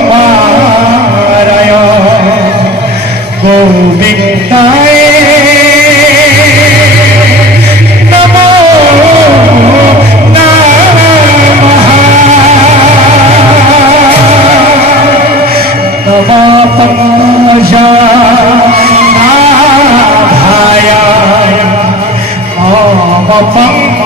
गोपाकुमारय गोविन्दाय नमो नमः नमः पंकजानाभाय नमः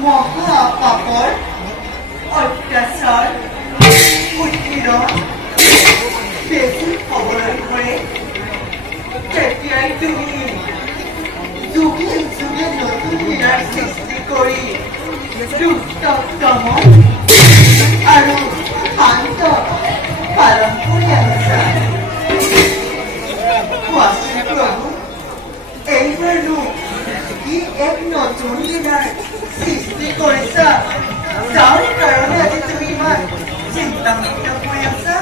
মহাপাপৰ অত্যাচাৰ উৎপীড়ন বেছি হ'বলৈ ধৰে তেতিয়াই তুমি যুগে যুগে নতুন হীৰাৰ সৃষ্টি কৰি দুষ্ট দমন আৰু শান্ত পালন কৰি আহিছা কোৱাচোন প্ৰভু এইবাৰনো কি এক নতুন হীৰাৰ সৃষ্টি কৰিছা যাৰ কাৰণে আজি তুমি ইমান চিন্তামুক্ত হৈ আছা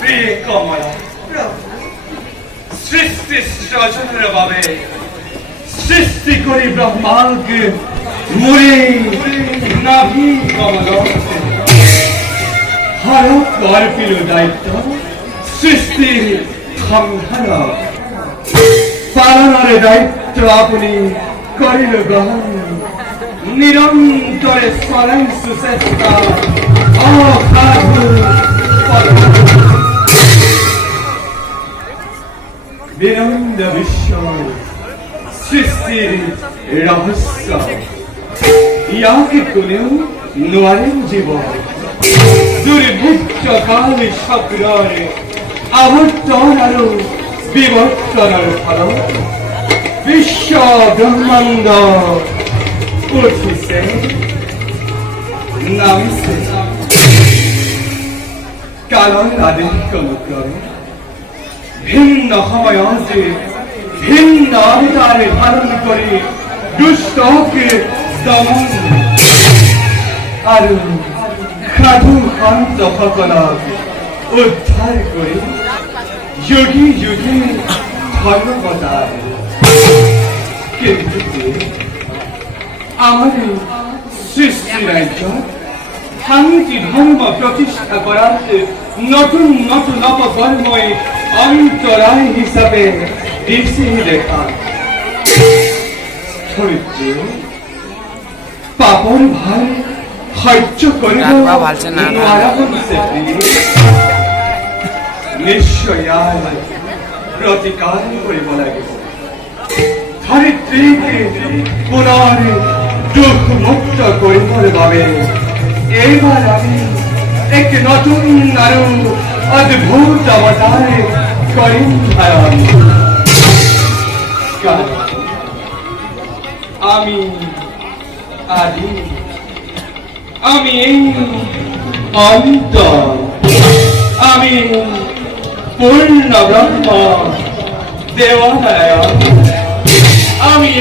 প্ৰিয় কমলা প্ৰভু সৃষ্টি সৃজনৰ বাবে সৃষ্টি কৰি ব্ৰহ্মাণ্ড মুৰি নাভি কমল হৰক অৰ্পিলো দায়িত্ব সৃষ্টিৰ সংসাৰ পালনৰ দায়িত্ব আপুনি কৰিল গ্ৰহণ নিৰন্তৰে চলাইছো চেষ্টা অসাধু বিনন্দ বিশ্ব সৃষ্টিৰ ৰহস্য ইয়াকে কোনেও নোৱাৰে জীৱ দুৰ্ভিক্ষ কাল চক্ৰৰে আৱৰ্তন আৰু বিৱৰ্তনৰ ফলত বিশ্ব ব্ৰহ্মাণ্ড উঠিছে নামিছে কালৰ আদেশ অনুক্ৰমে ভিন্ন সময়ত ভিন্ন অৱতাৰে ধাৰণ কৰি দুষ্টকে দমন আৰু সাধু সন্তসকলক উদ্ধাৰ কৰি যোগী যোগী ধৰ্মবতাৰ কিন্তু আমার সৃষ্টি রাজ্যত শান্তি ধর্ম প্রতিষ্ঠা করার নতুন নতুন অপকর্মই অন্তরায় হিসাবে দিছে দেখা ধৈর্য পাপর ভাই সহ্য করিব নোৱাৰা হৈছে নিশ্চয় প্ৰতিকাৰ কৰিব লাগিব ধৰিত্ৰীকে পুনৰ দুখ মুক্ত কৰিবৰ বাবে এইবাৰ আমি এক নতুন আৰু অদ্ভুত অৱতাৰ কৰিম আমি আদি আমি অন্ত আমি পূর্ণ ব্রহ্ম দেওয়ানারায়ণ আমি